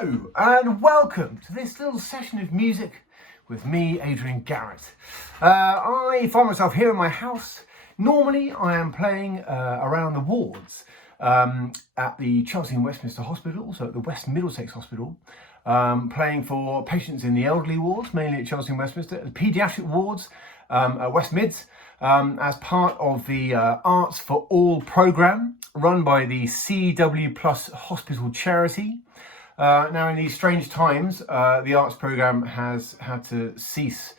Hello and welcome to this little session of music with me, Adrian Garratt. I find myself here in my house. Normally I am playing around the wards at the Chelsea and Westminster Hospital, also at the West Middlesex Hospital, playing for patients in the elderly wards, mainly at Chelsea and Westminster, the paediatric wards at West Mids, as part of the Arts for All programme run by the CW Plus Hospital Charity. Now, in these strange times, the arts programme has had to cease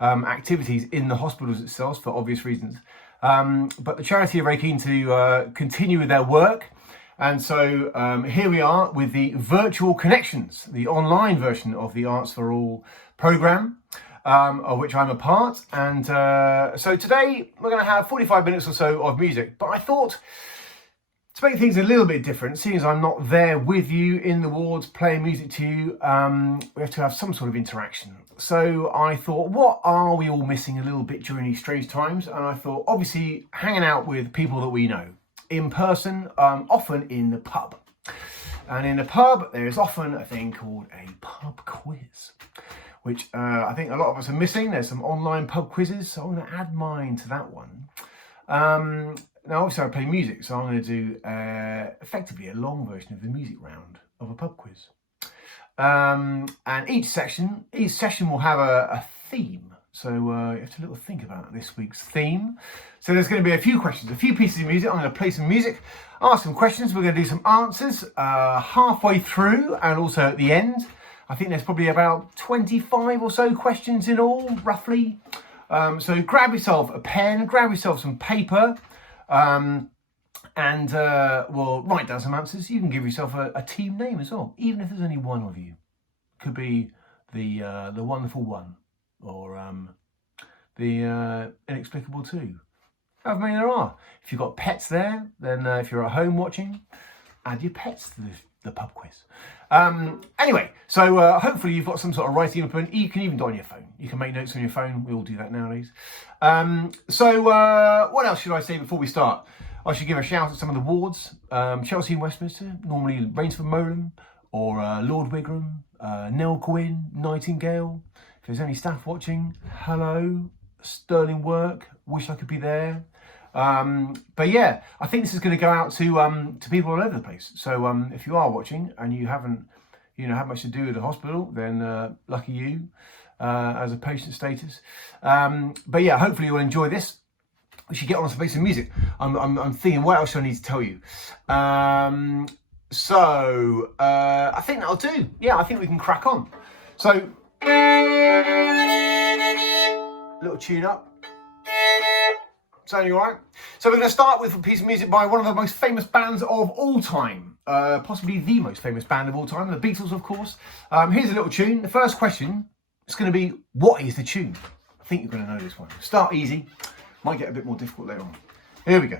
activities in the hospitals itself for obvious reasons. But the charity are very keen to continue with their work. And so here we are with the virtual connections, the online version of the Arts for All programme, of which I'm a part. And so today we're going to have 45 minutes or so of music. But I thought, to make things a little bit different, seeing as I'm not there with you in the wards playing music to you, we have to have some sort of interaction. So I thought, what are we all missing a little bit during these strange times? And I thought, obviously, hanging out with people that we know in person, often in the pub. And in the pub, there is often a thing called a pub quiz, which I think a lot of us are missing. There's some online pub quizzes, so I'm going to add mine to that one. Now, obviously, I play music, so I'm going to do effectively a long version of the music round of a pub quiz. And each session will have a theme. So you have to little think about this week's theme. So there's going to be a few questions, a few pieces of music. I'm going to play some music, ask some questions. We're going to do some answers halfway through and also at the end. I think there's probably about 25 or so questions in all, roughly. So grab yourself a pen, grab yourself some paper. And we'll write down some answers. You can give yourself a team name as well, even if there's only one of you. Could be the Wonderful One, or the Inexplicable Two. However many there are. If you've got pets there, then if you're at home watching, add your pets to the pub quiz. Anyway, so hopefully you've got some sort of writing implement. You can even do it on your phone. You can make notes on your phone. We all do that nowadays. So what else should I say before we start? I should give a shout out to some of the wards. Chelsea and Westminster, normally Rainsford Molan, or Lord Wigram, Nell Gwyn, Nightingale. If there's any staff watching, hello, sterling work, wish I could be there. But yeah, I think this is going to go out to people all over the place. So if you are watching and you haven't, had much to do with the hospital, then lucky you, as a patient status. But yeah, hopefully you'll enjoy this. We should get on to play some music. I'm thinking, what else do I need to tell you? So I think that'll do. Yeah, I think we can crack on. So little tune up. Sounding all right? So we're going to start with a piece of music by one of the most famous bands of all time. Possibly the most famous band of all time, the Beatles, of course. Here's a little tune. The first question is going to be, what is the tune? I think you're going to know this one. Start easy. Might get a bit more difficult later on. Here we go.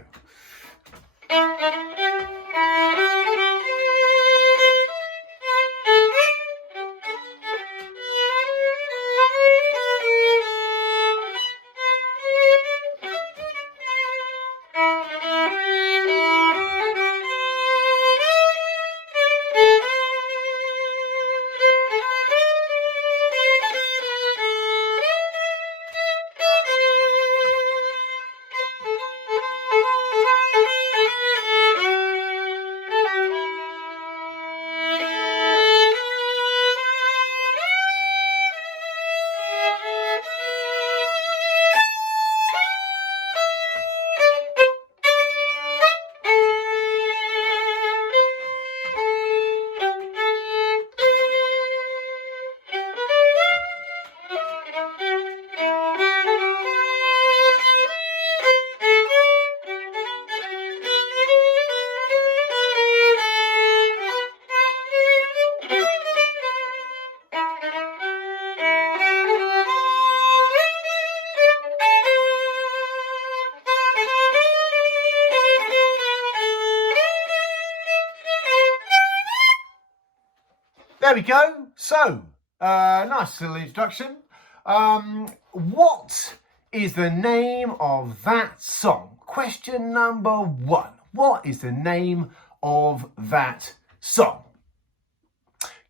There we go. So, nice little introduction. What is the name of that song? Question number one. What is the name of that song?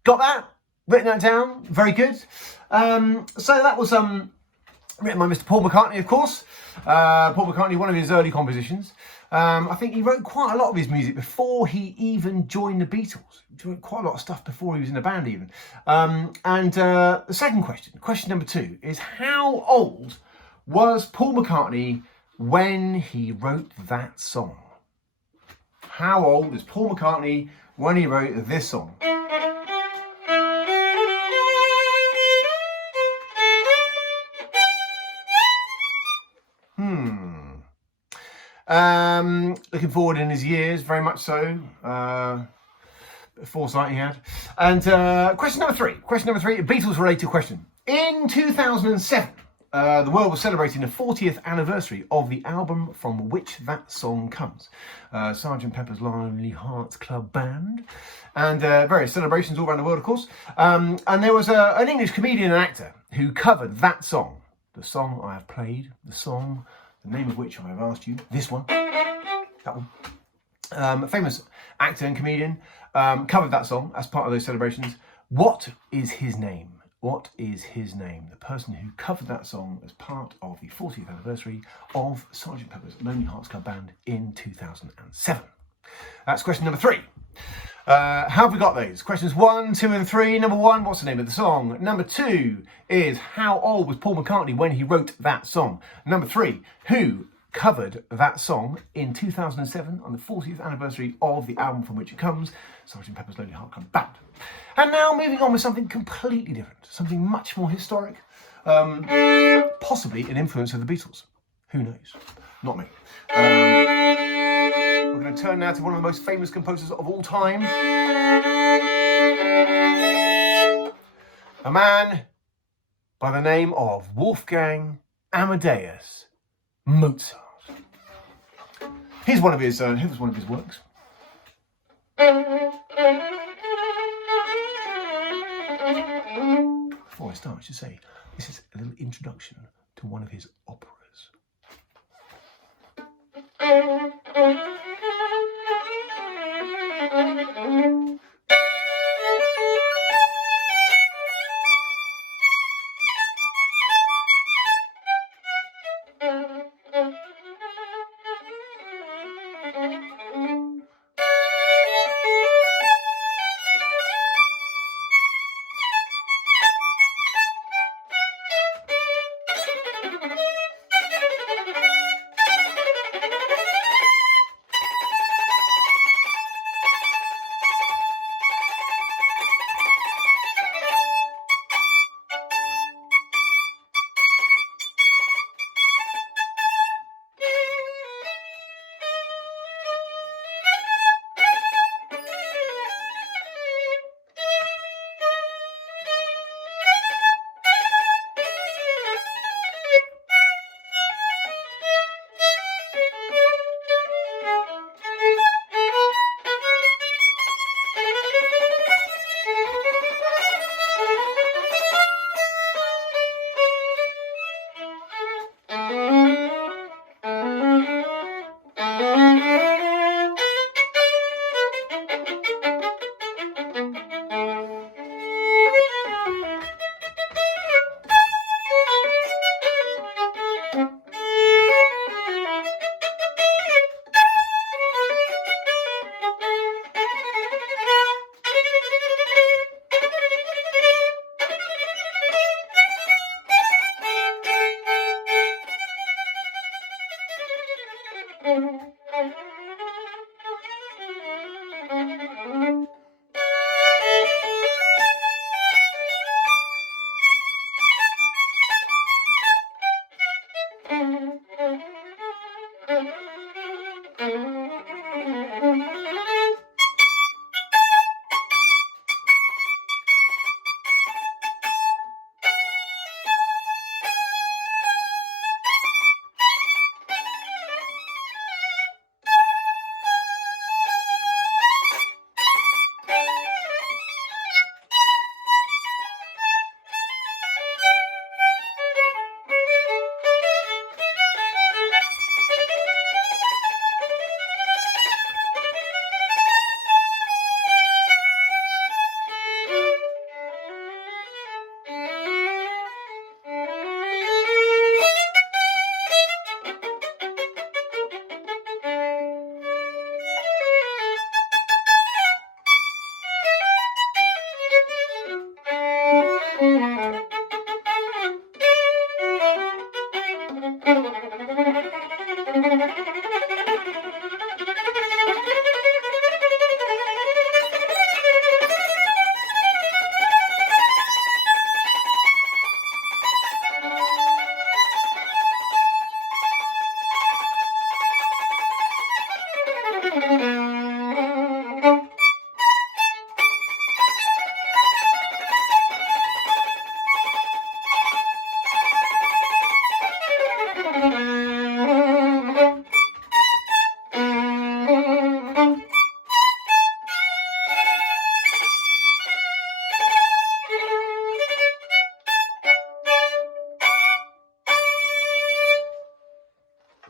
Got that? Written that down? Very good. So that was written by Mr. Paul McCartney, of course. Paul McCartney, one of his early compositions. I think he wrote quite a lot of his music before he even joined the Beatles. He wrote quite a lot of stuff before he was in the band even. The second question number 2, is how old was Paul McCartney when he wrote that song? How old is Paul McCartney when he wrote this song? Looking forward in his years, very much so. Foresight he had. And question number three, a Beatles related question. In 2007, the world was celebrating the 40th anniversary of the album from which that song comes. Sgt. Pepper's Lonely Hearts Club Band, and various celebrations all around the world, of course. And there was an English comedian and actor who covered that song, the song I have played, the name of which I have asked you, this one, that one. A famous actor and comedian covered that song as part of those celebrations. What is his name? What is his name? The person who covered that song as part of the 40th anniversary of Sgt. Pepper's Lonely Hearts Club Band in 2007. That's question number 3. How have we got those? Questions 1, 2 and 3. Number 1, what's the name of the song? Number 2 is how old was Paul McCartney when he wrote that song? Number 3, who covered that song in 2007 on the 40th anniversary of the album from which it comes, Sgt. Pepper's Lonely Hearts Club Band. And now moving on with something completely different, something much more historic, possibly an influence of the Beatles. Who knows? Not me. We're going to turn now to one of the most famous composers of all time. A man by the name of Wolfgang Amadeus Mozart. Here's one of his works. Before I start, I should say, this is a little introduction to one of his operas.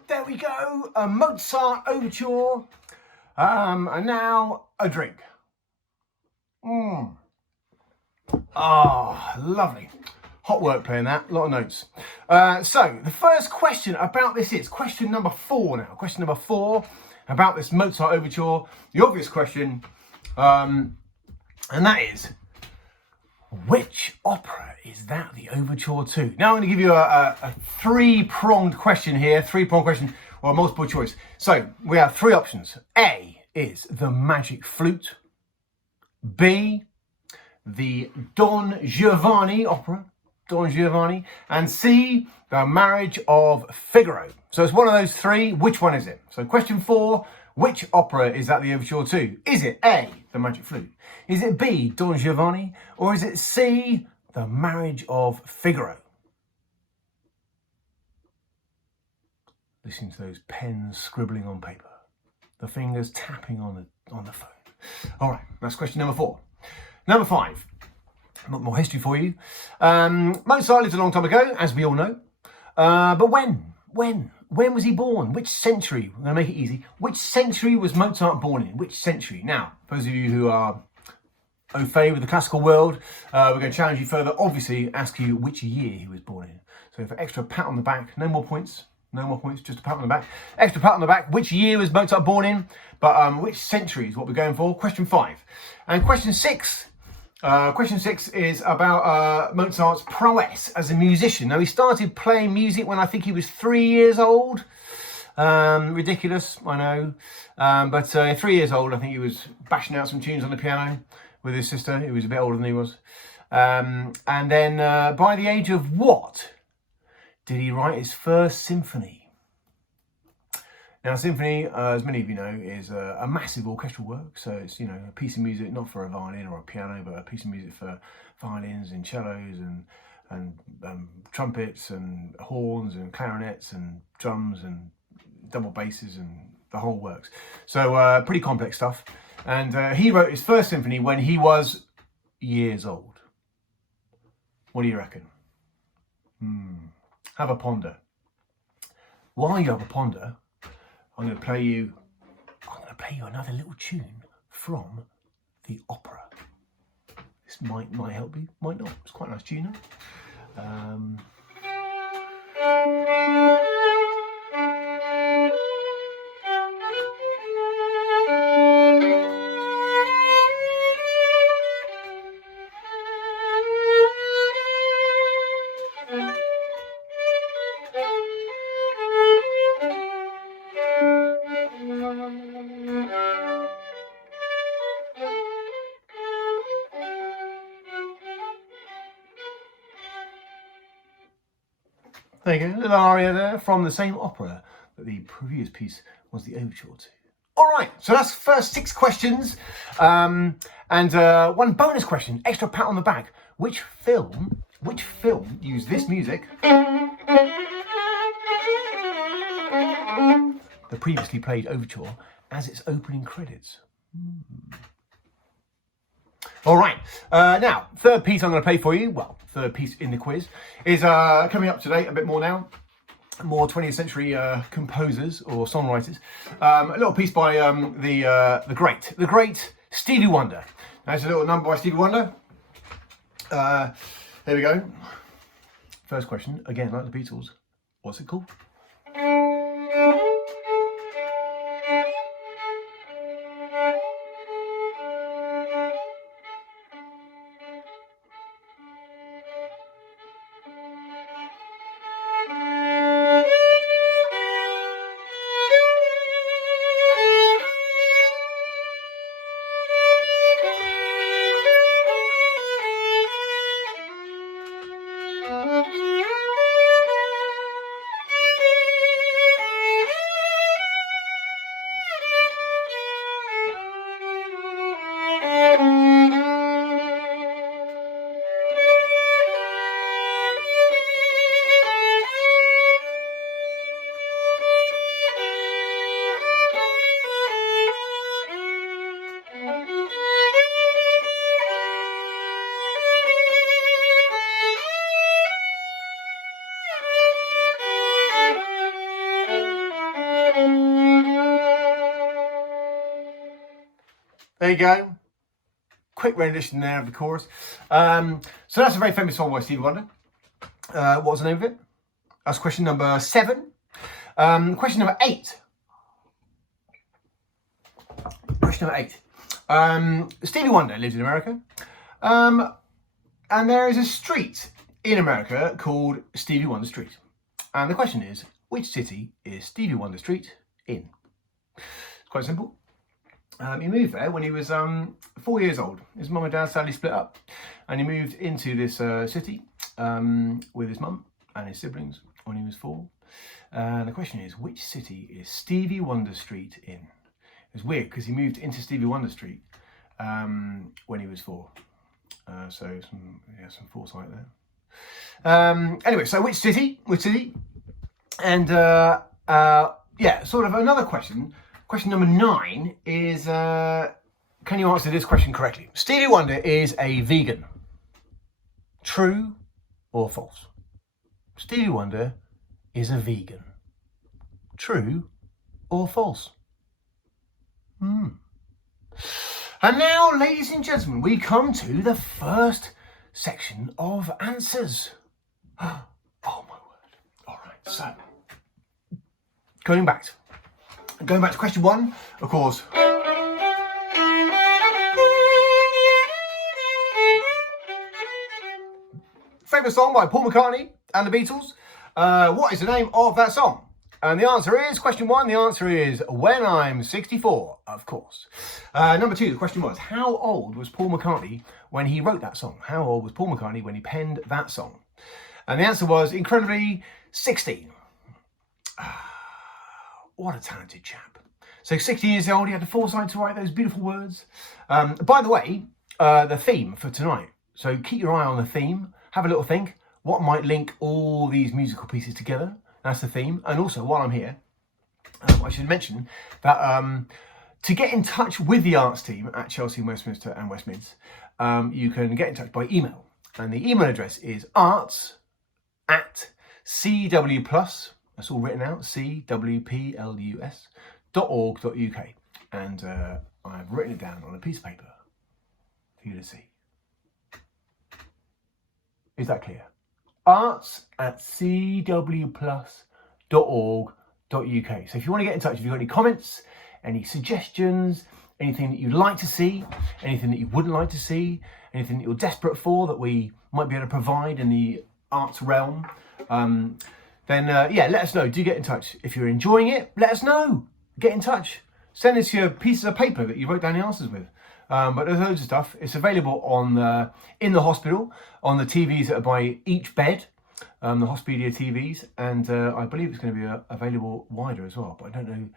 There we go, a Mozart overture, and now a drink. Lovely. Hot work playing that, a lot of notes. So the first question about this is question number 4 now. Question number 4 about this Mozart overture. The obvious question, and that is, which opera is that the overture to? Now I'm going to give you a three-pronged question here, or a multiple choice. So we have 3 options. A is the Magic Flute. B, the Don Giovanni opera, Don Giovanni. And C, the Marriage of Figaro. So it's one of those 3. Which one is it? So question 4, which opera is that the overture to? Is it A, the Magic Flute? Is it B, Don Giovanni? Or is it C, the Marriage of Figaro? Listen to those pens scribbling on paper, the fingers tapping on the phone. All right, that's question number 4. Number 5, a lot more history for you. Mozart lived a long time ago, as we all know. But when was he born? Which century? I'm going to make it easy. Which century was Mozart born in? Which century? Now, for those of you who are au fait with the classical world, we're going to challenge you further. Obviously, ask you which year he was born in. So for extra pat on the back, no more points, just a pat on the back. Extra pat on the back. Which year was Mozart born in? But which century is what we're going for? Question 5. And question 6. Question 6 is about Mozart's prowess as a musician. Now, he started playing music when I think he was 3 years old. Ridiculous, I know. But 3 years old, I think he was bashing out some tunes on the piano with his sister, who was a bit older than he was. And then by the age of what did he write his first symphony? Now, a symphony, as many of you know, is a massive orchestral work. So it's, you know, a piece of music, not for a violin or a piano, but a piece of music for violins and cellos and trumpets and horns and clarinets and drums and double basses and the whole works. So pretty complex stuff. And he wrote his first symphony when he was years old. What do you reckon? Have a ponder. While you have a ponder, I'm going to play you another little tune from the opera. This might help you, might not. It's quite a nice tune. There you go, a little aria there from the same opera that the previous piece was the overture to. All right, so that's the first 6 questions. And one bonus question, extra pat on the back. Which film used this music, the previously played overture, as its opening credits? All right, now, third piece I'm going to play for you, well, third piece in the quiz, is coming up to date a bit more now. More 20th century composers or songwriters. A little piece by the great Stevie Wonder. Now, it's a little number by Stevie Wonder. There we go. First question, again, like the Beatles, what's it called? There you go. Quick rendition there of the chorus. So that's a very famous song by Stevie Wonder. What was the name of it? That's question number 7. Question number 8. Question number 8. Stevie Wonder lived in America. And there is a street in America called Stevie Wonder Street. And the question is, which city is Stevie Wonder Street in? It's quite simple. He moved there when he was 4 years old. His mum and dad sadly split up, and he moved into this city with his mum and his siblings when he was 4. And the question is, which city is Stevie Wonder Street in? It's weird because he moved into Stevie Wonder Street when he was 4. So some foresight there. Anyway, so which city? And sort of another question. Question number 9 is, can you answer this question correctly? Stevie Wonder is a vegan. True or false? Stevie Wonder is a vegan. True or false? And now, ladies and gentlemen, we come to the first section of answers. Oh my word. All right, so going back to question 1, of course. Famous song by Paul McCartney and the Beatles. What is the name of that song? And the answer is, question 1, the answer is When I'm 64, of course. Number 2, the question was, how old was Paul McCartney when he wrote that song? How old was Paul McCartney when he penned that song? And the answer was, incredibly, 16. What a talented chap. So 60 years old, he had the foresight to write those beautiful words. By the way, the theme for tonight. So keep your eye on the theme. Have a little think. What might link all these musical pieces together? That's the theme. And also, while I'm here, I should mention that to get in touch with the arts team at Chelsea, Westminster and West Mids, you can get in touch by email. And the email address is arts@cwplus, that's all written out, cwplus.org.uk. And I've written it down on a piece of paper for you to see. Is that clear? arts@cwplus.org.uk. So if you want to get in touch, if you've got any comments, any suggestions, anything that you'd like to see, anything that you wouldn't like to see, anything that you're desperate for that we might be able to provide in the arts realm, then let us know. Do get in touch. If you're enjoying it, let us know. Get in touch. Send us your pieces of paper that you wrote down the answers with. But there's loads of stuff. It's available on in the hospital, on the TVs that are by each bed, the Hospidia TVs, and I believe it's going to be available wider as well, but I don't know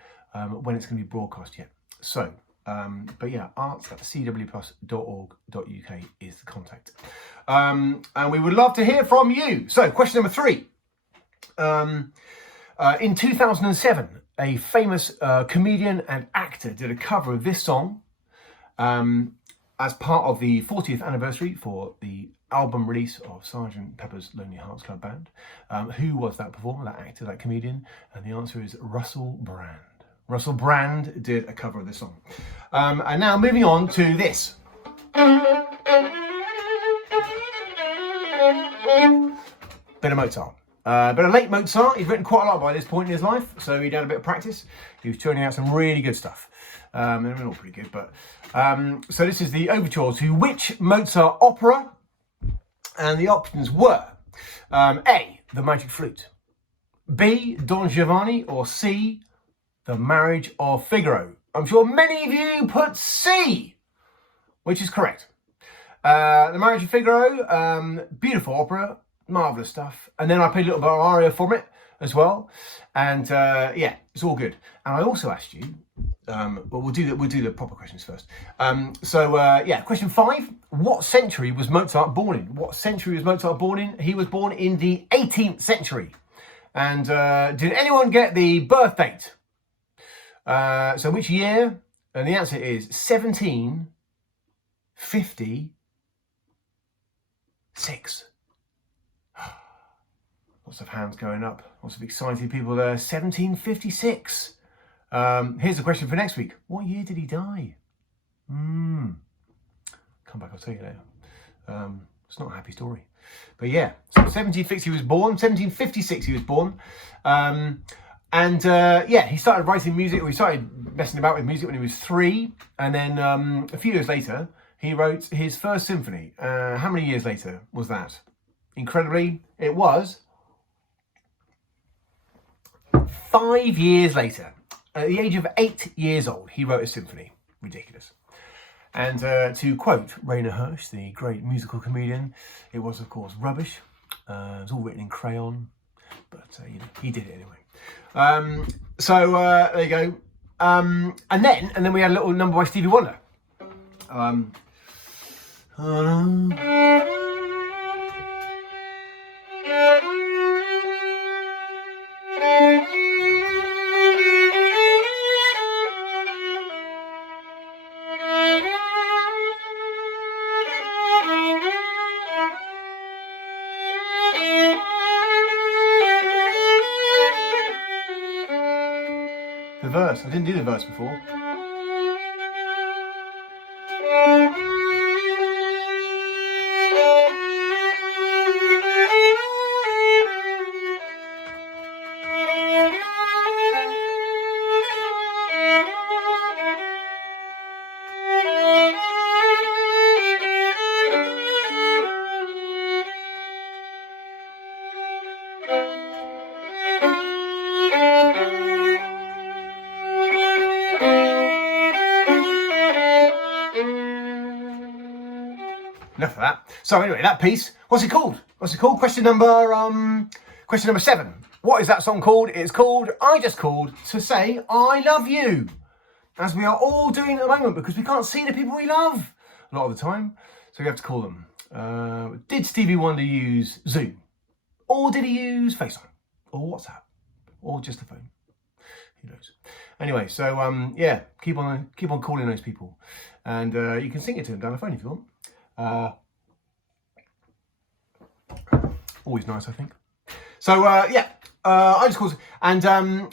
when it's going to be broadcast yet. So, but yeah, arts@cwplus.org.uk is the contact. And we would love to hear from you. So, question number 3. In 2007, a famous comedian and actor did a cover of this song as part of the 40th anniversary for the album release of Sgt. Pepper's Lonely Hearts Club Band. Who was that performer, that actor, that comedian? And the answer is Russell Brand. Russell Brand did a cover of this song. And now moving on to this. Bit of Mozart. But a late Mozart. He's written quite a lot by this point in his life, so he'd had a bit of practice. He was churning out some really good stuff. They're all pretty good, but so this is the overtures to which Mozart opera? And the options were A, The Magic Flute, B, Don Giovanni, or C, The Marriage of Figaro. I'm sure many of you put C, which is correct. The Marriage of Figaro, beautiful opera, marvellous stuff. And then I played a little bit of aria from it as well. And yeah, it's all good. And I also asked you, well, we'll do the proper questions first. Yeah, question 5. What century was Mozart born in? What century was Mozart born in? He was born in the 18th century. And did anyone get the birth date? So which year? And the answer is 1756. Lots of hands going up. Lots of excited people there. 1756. Here's a question for next week. What year did he die? Come back, I'll tell you later. It's not a happy story. But yeah, so 1756 he was born, 1756 he was born. Yeah, he started writing music, or he started messing about with music when he was 3. And then a few years later, he wrote his first symphony. How many years later was that? Incredibly, it was 5 years later. At the age of 8 years old, he wrote a symphony. Ridiculous. And to quote Rainer Hirsch, the great musical comedian, it was, of course, rubbish. It was all written in crayon, but you know, he did it anyway. There you go. And then we had a little number by Stevie Wonder. The verse. I didn't do the verse before. Enough of that. So anyway, that piece, what's it called? What's it called? Question number 7. What is that song called? It's called I Just Called to Say I Love You. As we are all doing at the moment, because we can't see the people we love a lot of the time. So we have to call them. Did Stevie Wonder use Zoom? Or did he use FaceTime? Or WhatsApp? Or just the phone? Who knows? Anyway, so yeah, keep on calling those people. And you can sing it to them down the phone if you want. Always nice, I think. So yeah, I just called. And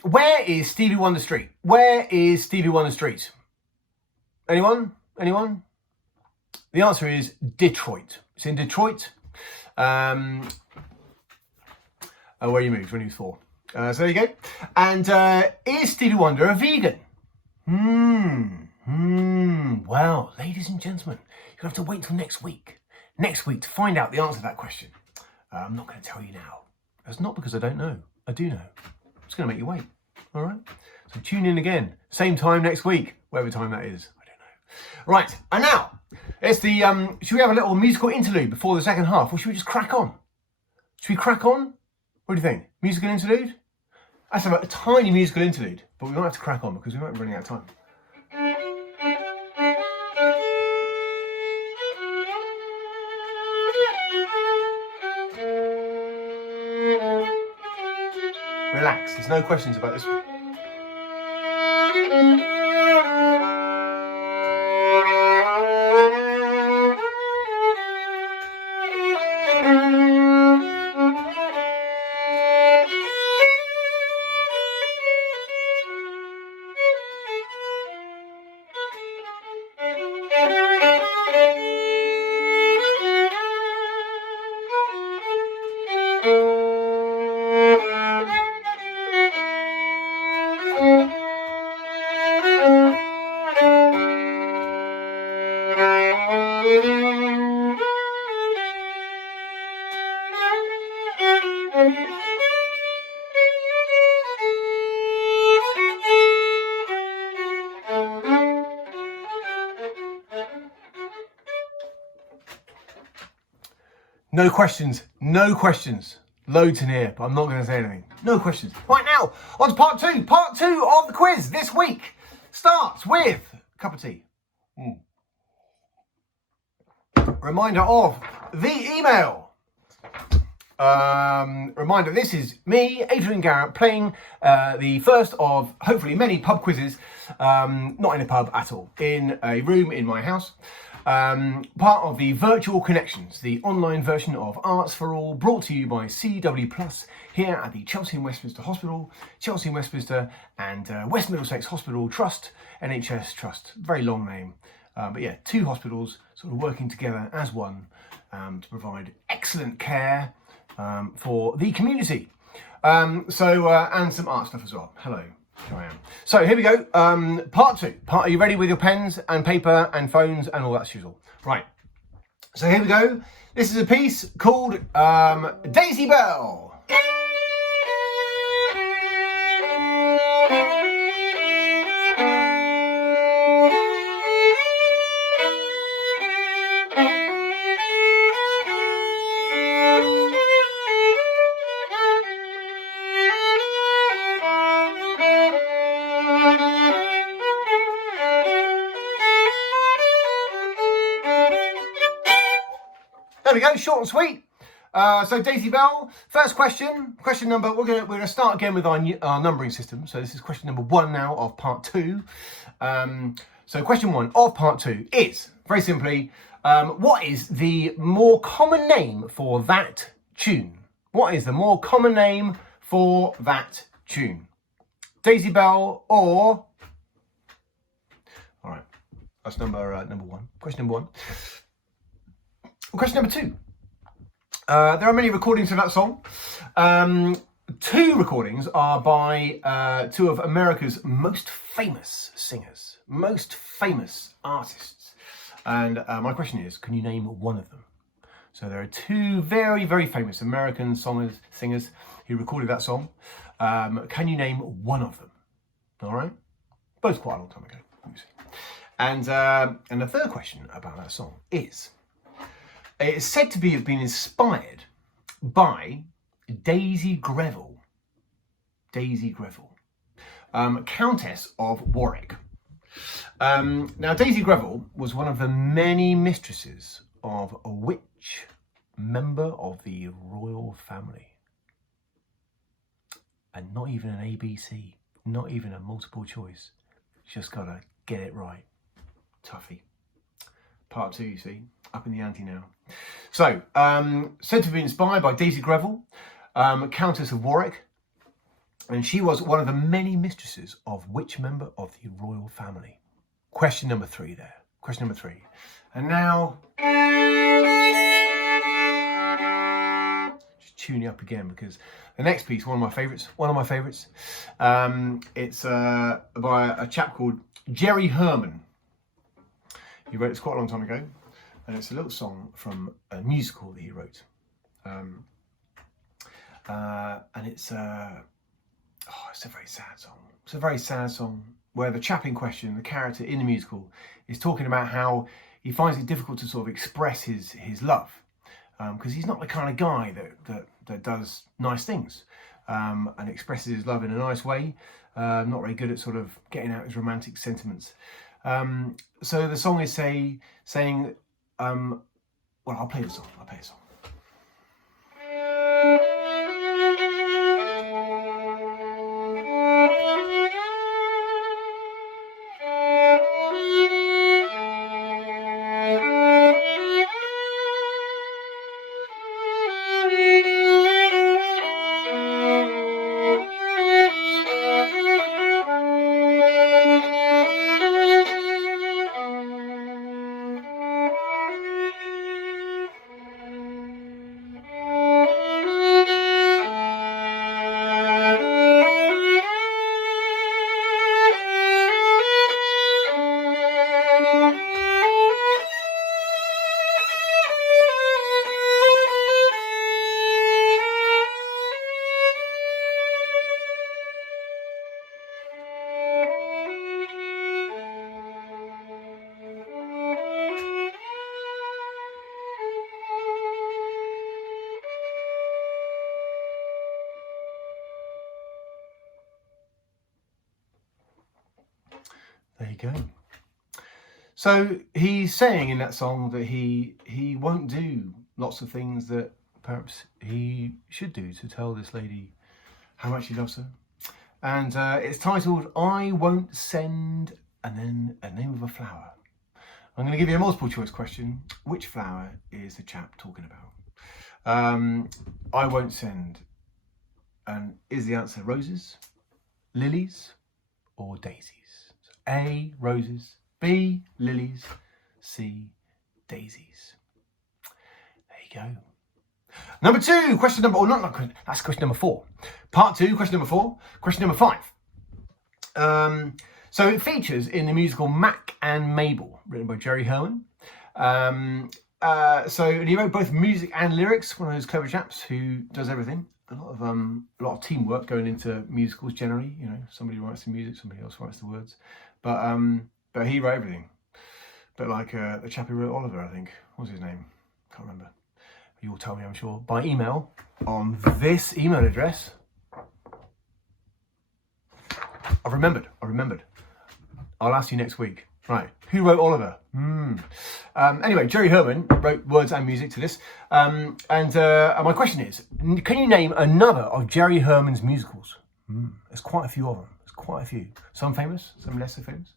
where is Stevie Wonder Street? Where is Stevie Wonder Street? Anyone? Anyone? The answer is Detroit. It's in Detroit. Where he moved when he was 4. So there you go. And is Stevie Wonder a vegan? Well, ladies and gentlemen, you'll have to wait till next week. Next week to find out the answer to that question. I'm not going to tell you now. That's not because I don't know. I do know. It's going to make you wait. All right? So tune in again. Same time next week. Whatever time that is. I don't know. Right. And now, it's the... should we have a little musical interlude before the second half? Or should we just crack on? Should we crack on? What do you think? Musical interlude? That's a tiny musical interlude. But we might have to crack on because we might be running out of time. Relax, there's no questions about this one. No questions, no questions. Loads in here, but I'm not going to say anything. No questions. Right now, on to part 2. Part 2 of the quiz this week starts with a cup of tea. Reminder of the email. Reminder, this is me, Adrian Garratt, playing the first of hopefully many pub quizzes, not in a pub at all, in a room in my house. Part of the Virtual Connections, the online version of Arts for All, brought to you by CW Plus here at the Chelsea and Westminster Hospital, Chelsea and Westminster and West Middlesex Hospital Trust, NHS Trust. Very long name. But yeah, 2 hospitals sort of working together as one to provide excellent care for the community. And some art stuff as well. Hello, here I am. So here we go. Part 2. Are you ready with your pens and paper and phones and all that usual? Right. So here we go. This is a piece called Daisy Bell. There we go, short and sweet. So Daisy Bell, first question number, we're gonna start again with our numbering system. So this is question number 1 now of part 2. So question 1 of part 2 is, very simply, what is the more common name for that tune? What is the more common name for that tune? Daisy Bell or... All right, that's number 1, question number 1. Question number 2. There are many recordings of that song. 2 recordings are by 2 of America's most famous singers, most famous artists. And my question is, can you name one of them? So there are 2 very, very famous American singers who recorded that song. Can you name one of them? All right? Both quite a long time ago, obviously. And the third question about that song is, it's said to have been inspired by Daisy Greville. Daisy Greville, Countess of Warwick. Now, Daisy Greville was one of the many mistresses of which member of the royal family? And not even an ABC, not even a multiple choice. Just gotta get it right. Toughie. Part 2, you see, up in the ante now. So, said to have been inspired by Daisy Greville, Countess of Warwick, and she was one of the many mistresses of which member of the royal family? Question number 3 there. Question number 3. And now, just tune you up again because the next piece, one of my favourites. It's by a chap called Jerry Herman. He wrote this quite a long time ago, and it's a little song from a musical that he wrote. And it's a very sad song. It's a very sad song where the chap in question, the character in the musical, is talking about how he finds it difficult to sort of express his love, because he's not the kind of guy that does nice things and expresses his love in a nice way. Not very good at sort of getting out his romantic sentiments. So the song is saying, well, I'll play the song. There you go. So he's saying in that song that he won't do lots of things that perhaps he should do to tell this lady how much he loves her. And it's titled, I Won't Send, and then a name of a flower. I'm going to give you a multiple choice question. Which flower is the chap talking about? I won't send. And is the answer roses, lilies, or daisies? So A, roses, B, lilies, see daisies. There you go. Number 2, question number, or not, that's question number 4. Part 2, question number 4, question number 5. So it features in the musical Mac and Mabel, written by Jerry Herman. So he wrote both music and lyrics, one of those clever chaps who does everything. A lot of teamwork going into musicals generally. You know, somebody writes the music, somebody else writes the words. But he wrote everything. But like the chap who wrote Oliver, I think. What was his name? Can't remember. You'll tell me, I'm sure, by email on this email address. I've remembered. I'll ask you next week. Right, who wrote Oliver? Anyway, Jerry Herman wrote words and music to this. And my question is, can you name another of Jerry Herman's musicals? There's quite a few of them. Some famous, some less so famous.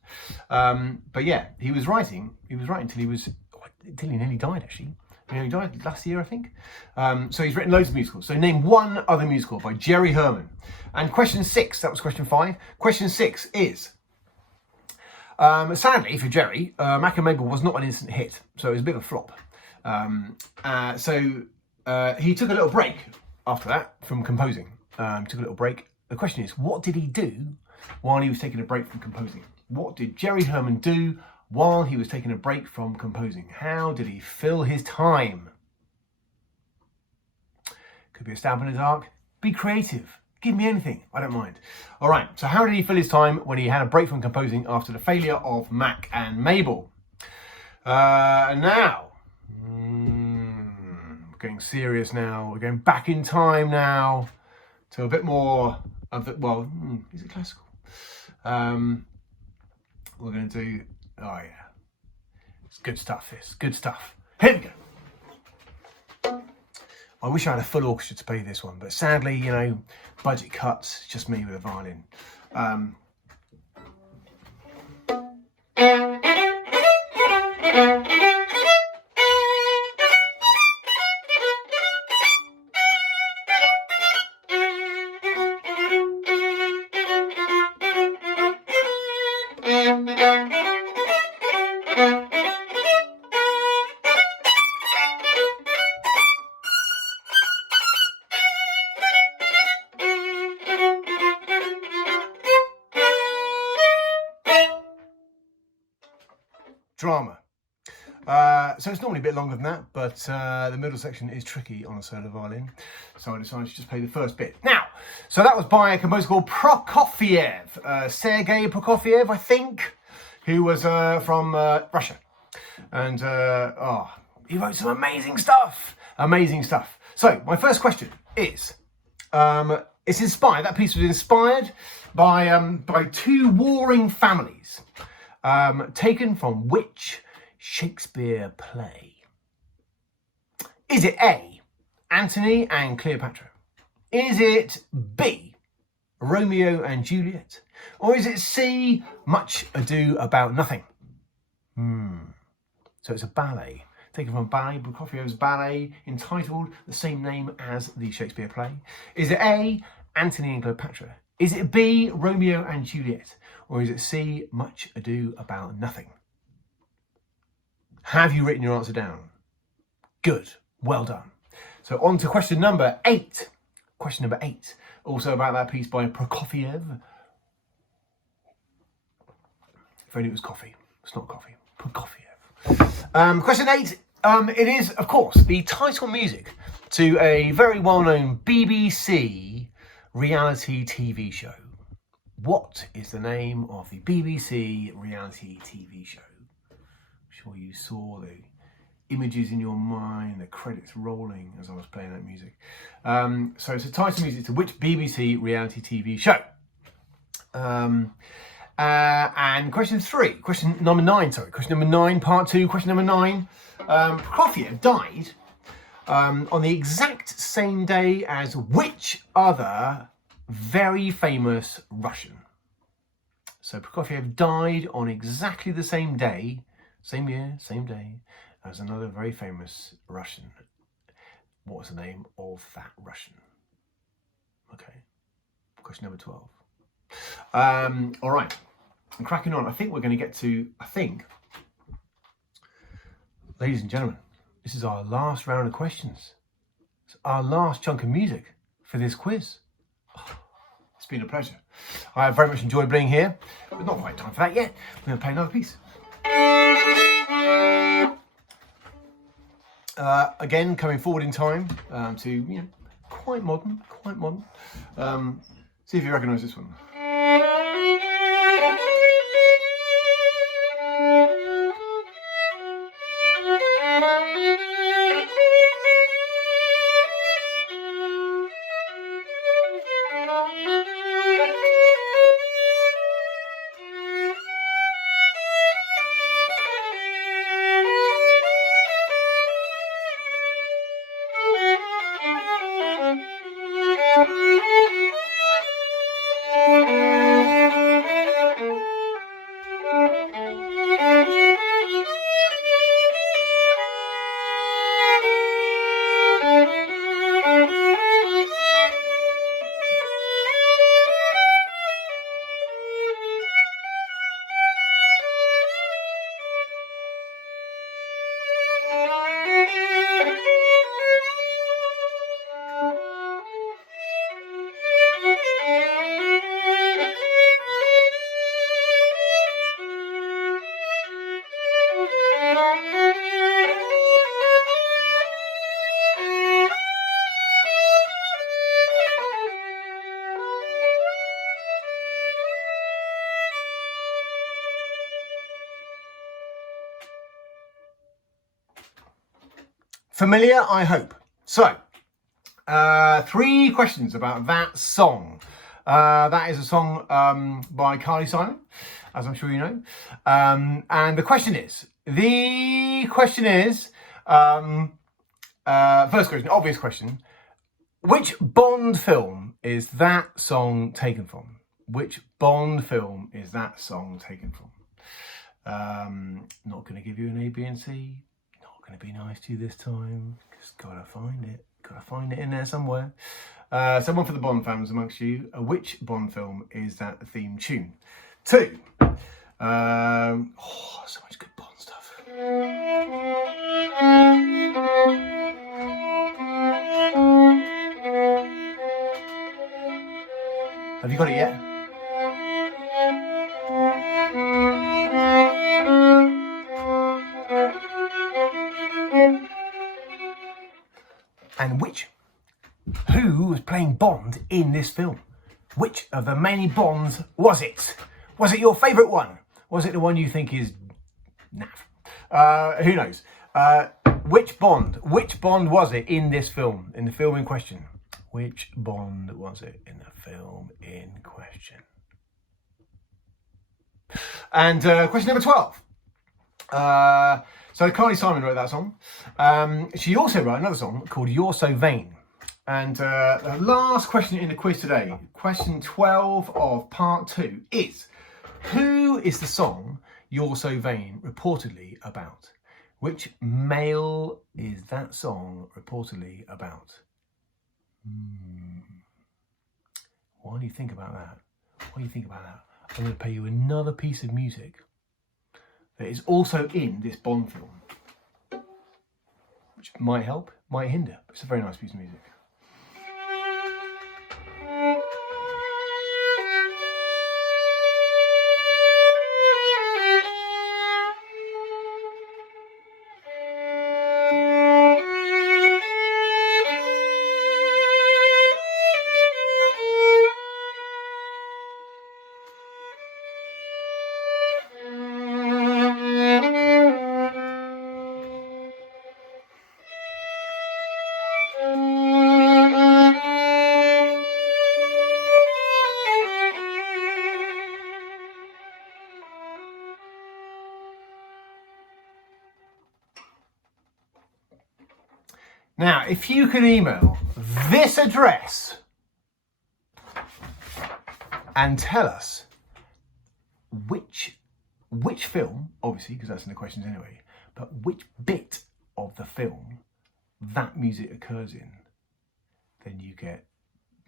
But yeah, he was writing until he nearly died, actually. He died last year, I think. So he's written loads of musicals. So name one other musical by Jerry Herman. And question 6, that was question 5. Question 6 is, sadly for Jerry, Mac and Mabel was not an instant hit. So it was a bit of a flop. So he took a little break after that from composing. Took a little break. The question is, what did he do while he was taking a break from composing? What did Jerry Herman do while he was taking a break from composing? How did he fill his time? Could be a stab in the dark. Be creative. Give me anything. I don't mind. All right. So how did he fill his time when he had a break from composing after the failure of Mac and Mabel? Now, we're getting serious now. We're going back in time now to a bit more of the, well, is it classical? We're going to do, oh yeah, it's good stuff, this, good stuff. Here we go. I wish I had a full orchestra to play this one, but sadly, you know, budget cuts, just me with a violin. Drama. So it's normally a bit longer than that, but the middle section is tricky on a solo violin, so I decided to just play the first bit. Now, so that was by a composer called Prokofiev, Sergei Prokofiev, I think, who was from Russia, and he wrote some amazing stuff. So my first question is, it's inspired. That piece was inspired by two warring families. Taken from which Shakespeare play? Is it A, Antony and Cleopatra? Is it B, Romeo and Juliet? Or is it C, Much Ado About Nothing? So it's a ballet, taken from ballet, Prokofiev's ballet, entitled the same name as the Shakespeare play. Is it A, Antony and Cleopatra? Is it B, Romeo and Juliet? Or is it C, Much Ado About Nothing? Have you written your answer down? Good, well done. So on to question number 8. Question number 8, also about that piece by Prokofiev. If only it was coffee. It's not coffee. Prokofiev. Question 8. It is, of course, the title music to a very well-known BBC reality TV show. What is the name of the BBC reality TV show? I'm sure you saw the images in your mind, the credits rolling as I was playing that music. So it's a title music to which BBC reality TV show? And question number 9, part 2, question number 9. Prokofiev died on the exact same day as which other very famous Russian? So Prokofiev died on exactly the same day, same year, same day, as another very famous Russian. What was the name of that Russian? Okay, question number 12. All right, I'm cracking on. I think we're going to get to, Ladies and gentlemen, this is our last round of questions. It's our last chunk of music for this quiz. It's been a pleasure. I have very much enjoyed being here, but not quite time for that yet. We're going to play another piece. Again, coming forward in time to, quite modern. See if you recognise this one. Familiar, I hope. So, 3 questions about that song. That is a song by Carly Simon, as I'm sure you know. And the question is, first question, obvious question, which Bond film is that song taken from? Which Bond film is that song taken from? Not going to give you an A, B and C. Going to be nice to you this time. Just gotta find it in there somewhere. Someone for the Bond fans amongst you, which Bond film is that theme tune? 2, so much good Bond stuff. Have you got it yet? And who was playing Bond in this film? Which of the many Bonds was it? Was it your favourite one? Was it the one you think is naff? Who knows? Which Bond was it in this film, in the film in question? Which Bond was it in the film in question? And question number 12. So Carly Simon wrote that song. She also wrote another song called You're So Vain. And the last question in the quiz today, question 12 of part 2, is who is the song You're So Vain reportedly about? Which male is that song reportedly about? Why do you think about that? I'm going to play you another piece of music that is also in this Bond film, which might help, might hinder, but it's a very nice piece of music. Now, if you can email this address and tell us which film, obviously, because that's in the questions anyway, but which bit of the film that music occurs in, then you get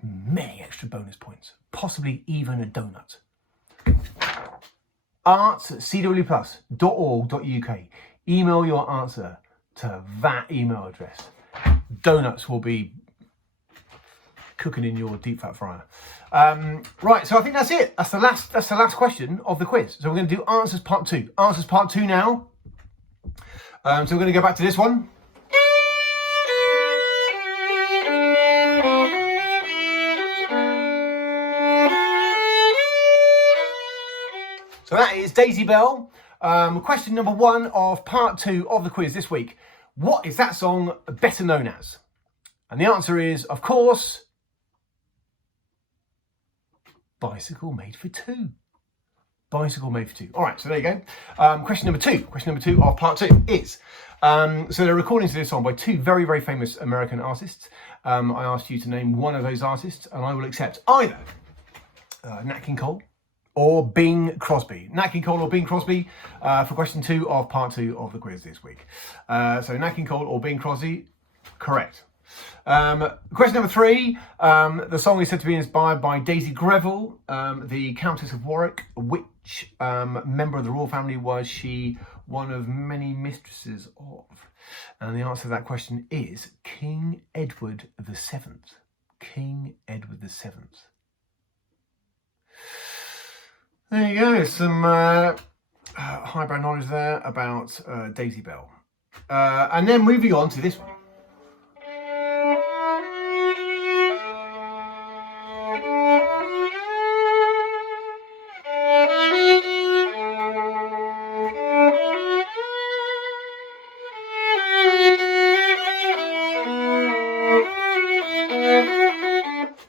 many extra bonus points, possibly even a donut. arts@cwplus.org.uk. email your answer to that email address. Donuts will be cooking in your deep fat fryer. Right, so I think that's it. That's the last question of the quiz. So we're going to do answers part 2. Answers part 2 now. So we're going to go back to this one. So that is Daisy Bell. Question number 1 of part 2 of the quiz this week. What is that song better known as? And the answer is, of course, Bicycle Made for Two. Bicycle Made for Two. All right, so there you go. Question number 2. Question number 2 of part 2 is, so there are recordings of this song by 2 very, very famous American artists. I asked you to name one of those artists, and I will accept either Nat King Cole or Bing Crosby. Nat King Cole or Bing Crosby for question 2 of part 2 of the quiz this week. So Nat King Cole or Bing Crosby, correct. Question number 3, the song is said to be inspired by Daisy Greville, the Countess of Warwick. Which member of the royal family was she one of many mistresses of? And the answer to that question is King Edward VII. King Edward VII. There you go, some highbrow knowledge there about Daisy Bell. And then moving on to this one.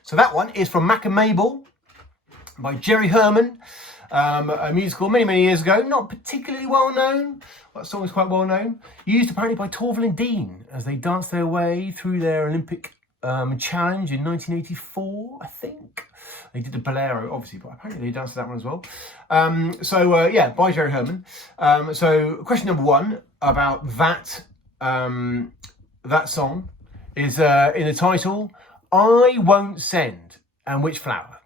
So that one is from Mac and Mabel by Jerry Herman. A musical many, many years ago, not particularly well known. That song is quite well known. Used apparently by Torval and Dean as they danced their way through their Olympic challenge in 1984, I think. They did the Bolero, obviously, but apparently they danced to that one as well. Yeah, by Jerry Herman. So question number 1 about that song is in the title, I Won't Send, and which flower?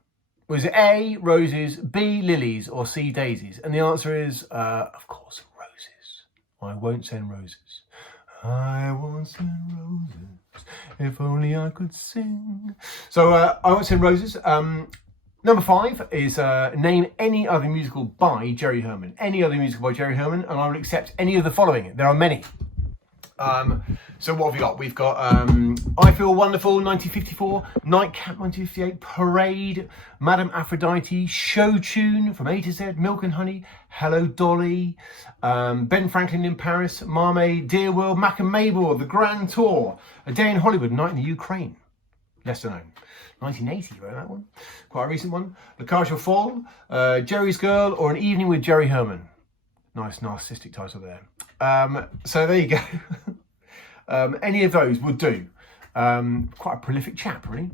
Was it A, roses, B, lilies, or C, daisies? And the answer is, of course, roses. I won't send roses. I won't send roses, if only I could sing. So, I won't send roses. Number 5 is name any other musical by Jerry Herman. Any other musical by Jerry Herman, and I will accept any of the following. There are many. So what have we got? We've got I Feel Wonderful, 1954, Nightcap, 1958, Parade, Madame Aphrodite, Show Tune, From A to Z, Milk and Honey, Hello Dolly, Ben Franklin in Paris, Marmaid, Dear World, Mac and Mabel, The Grand Tour, A Day in Hollywood, Night in the Ukraine, lesser known. 1980, right, that one? Quite a recent one. Le Cage aux Folles, Jerry's Girl, or An Evening with Jerry Herman. Nice narcissistic title there. So there you go. Any of those would do. Quite a prolific chap, really.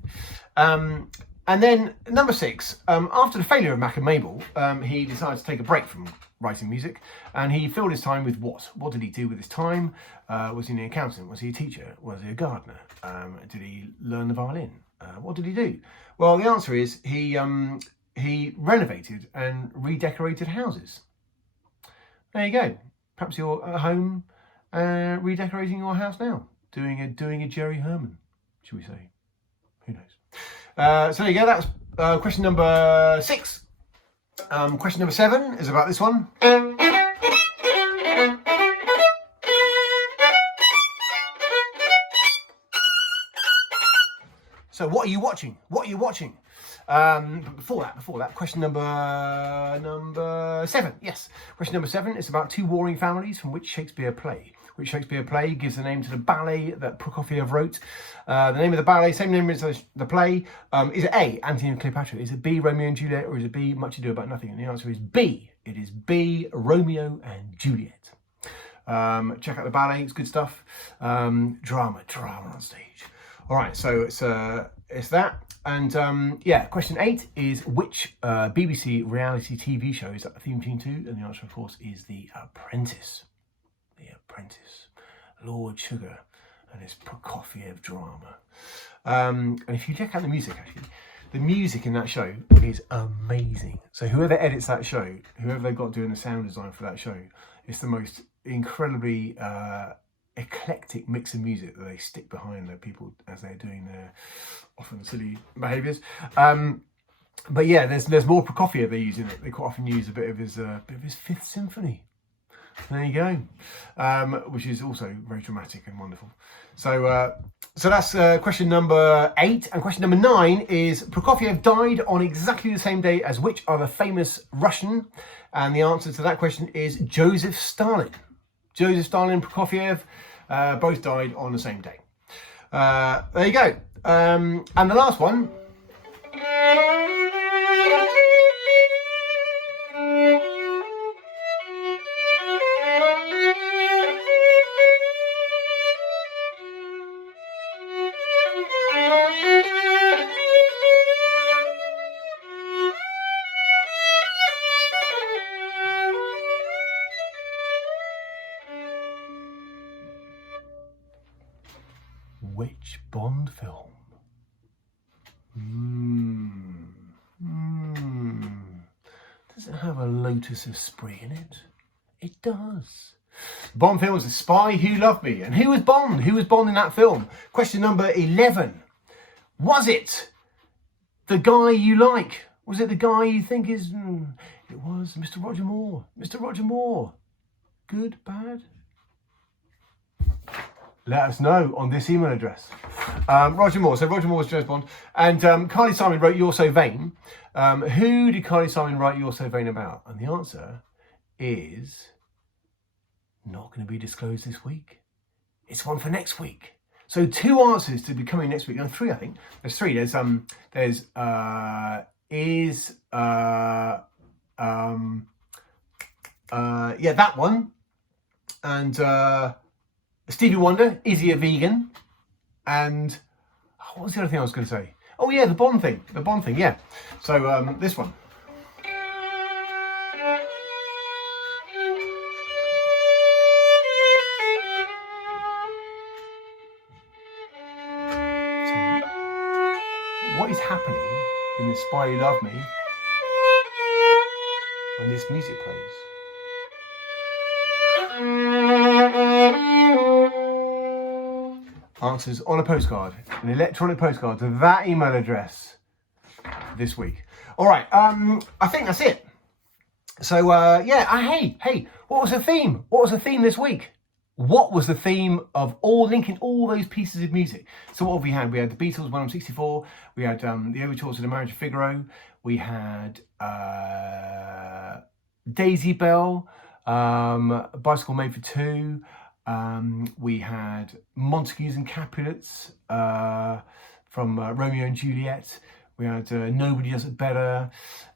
And then number 6, after the failure of Mac and Mabel, he decided to take a break from writing music, and he filled his time with what? What did he do with his time? Was he an accountant? Was he a teacher? Was he a gardener? Did he learn the violin? What did he do? Well, the answer is he renovated and redecorated houses. There you go. Perhaps you're at home redecorating your house now, doing a Jerry Herman, should we say? Who knows? So there you go. That was question number 6. Question number 7 is about this one. So what are you watching? What are you watching? But before that, question number 7. Yes, question number 7 is about 2 warring families from which Shakespeare play. Which Shakespeare play gives the name to the ballet that Prokofiev wrote. The name of the ballet, same name as the play. Is it A, Antony and Cleopatra? Is it B, Romeo and Juliet? Or is it B, Much Ado About Nothing? And the answer is B. It is B, Romeo and Juliet. Check out the ballet, it's good stuff. Drama on stage. All right, so it's that. And yeah, question 8 is which BBC reality TV show is that the theme tune to? And the answer, of course, is The Apprentice. The Apprentice. Lord Sugar and his Prokofiev drama. And if you check out the music, actually, the music in that show is amazing. So whoever edits that show, whoever they've got doing the sound design for that show, It's the most incredibly eclectic mix of music that they stick behind the people as they're doing their often silly behaviours. But yeah, there's more Prokofiev they use in it. They quite often use a bit of his Fifth Symphony. There you go, which is also very dramatic and wonderful. So that's question number 8. And question number 9 is, Prokofiev died on exactly the same day as which other famous Russian? And the answer to that question is Joseph Stalin. Joseph Stalin and Prokofiev both died on the same day. There you go. And the last one. Which Bond film? Does it have a Lotus Esprit in it? It does. Bond film was The Spy Who Loved Me. And who was Bond? Who was Bond in that film? Question number 11. Was it the guy you like? Was it the guy you think is... It was Mr. Roger Moore. Mr. Roger Moore. Good, bad? Let us know on this email address. Roger Moore. So Roger Moore was James Bond. And Carly Simon wrote You're So Vain. Who did Carly Simon write You're So Vain about? And the answer is not going to be disclosed this week. It's one for next week. So 2 answers to be coming next week. No, 3, I think. There's 3. There's that one. And Stevie Wonder, is he a vegan? And what was the other thing I was going to say? Oh yeah, the Bond thing, yeah. So this one. So, what is happening in The Spy Who Loved Me when this music plays? Answers on a postcard, an electronic postcard to that email address this week. All right, I think that's it. So hey, what was the theme? What was the theme this week? What was the theme of linking all those pieces of music? So what have we had? We had the Beatles, When I'm 64. We had the Overtures to the Marriage of Figaro. We had Daisy Bell, Bicycle Made for Two. We had Montagues and Capulets from Romeo and Juliet. We had Nobody Does It Better.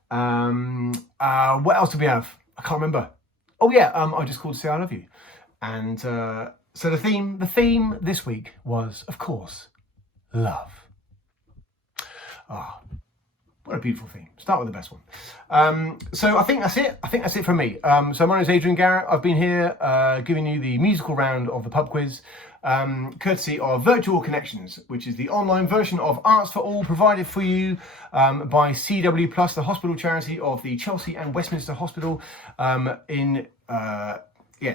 What else did we have? I can't remember. Oh yeah, I Just Called to Say I Love You. And so the theme this week was, of course, love. What a beautiful theme. Start with the best one. So I think that's it. I think that's it from me. So my name is Adrian Garratt. I've been here giving you the musical round of the pub quiz, courtesy of Virtual Connections, which is the online version of Arts for All provided for you by CW Plus, the hospital charity of the Chelsea and Westminster Hospital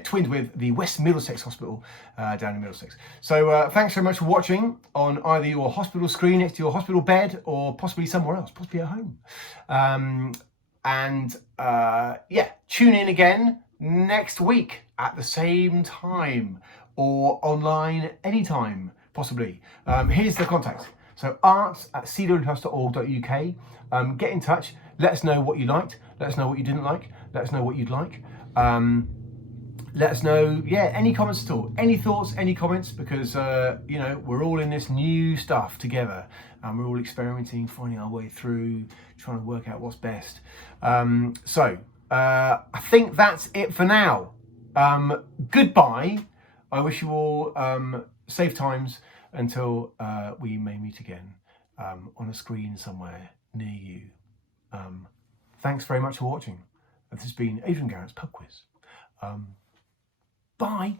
twinned with the West Middlesex Hospital down in Middlesex. So thanks very much for watching on either your hospital screen next to your hospital bed or possibly somewhere else, possibly at home. Tune in again next week at the same time or online anytime, possibly. Here's the contact. So arts@cwplus.org.uk. Get in touch. Let us know what you liked. Let us know what you didn't like. Let us know what you'd like. Let us know, any comments at all, any thoughts, any comments, because, we're all in this new stuff together and we're all experimenting, finding our way through, trying to work out what's best. I think that's it for now. Goodbye. I wish you all safe times until we may meet again on a screen somewhere near you. Thanks very much for watching. This has been Adrian Garratt's Pub Quiz. Bye.